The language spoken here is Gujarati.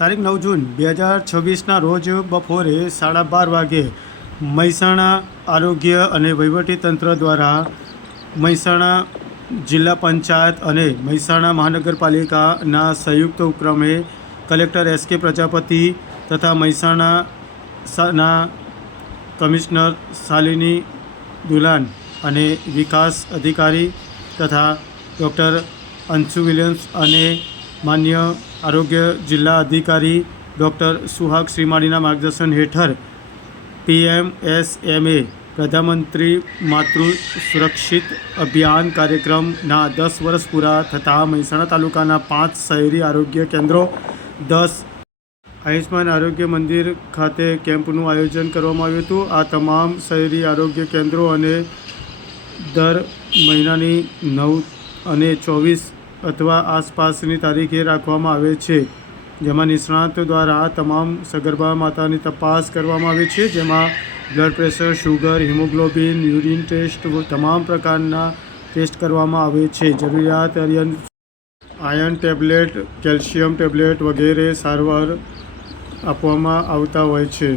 તારીખ 9 જૂન 2026ના રોજ બપોરે 12:30 વાગે મહેસાણા આરોગ્ય અને વહીવટીતંત્ર દ્વારા મહેસાણા જિલ્લા પંચાયત અને મહેસાણા મહાનગરપાલિકાના સંયુક્ત ઉપક્રમે કલેક્ટર એસ.કે. પ્રજાપતિ તથા મહેસાણાના કમિશનર શાલિની દુલાન અને વિકાસ અધિકારી તથા ડૉક્ટર અંશુ વિલિયમ્સ અને માન્ય આરોગ્ય જિલ્લા અધિકારી ડૉક્ટર સુહાગ શ્રીમાળીના માર્ગદર્શન હેઠળ PMSMA પ્રધાનમંત્રી માતૃ સુરક્ષિત અભિયાન કાર્યક્રમના 10 વર્ષ પૂરા થતાં મહેસાણા તાલુકાના 5 શહેરી આરોગ્ય કેન્દ્રો 10 આયુષ્માન આરોગ્ય મંદિર ખાતે કેમ્પનું આયોજન કરવામાં આવ્યું હતું। આ તમામ શહેરી આરોગ્ય કેન્દ્રો અને દર મહિનાની 9 અને 24 અથવા આસપાસની તારીખે રાખવામાં આવે છે, જેમાં નિષ્ણાતો દ્વારા તમામ સગર્ભા માતાની તપાસ કરવામાં આવે છે, જેમાં blood pressure, sugar, haemoglobin, urine test તમામ પ્રકારના ટેસ્ટ કરવામાં આવે છે। જરૂરિયાત આયર્ન ટેબ્લેટ, કેલ્શિયમ ટેબ્લેટ વગેરે સારવાર આપવામાં આવતા હોય છે।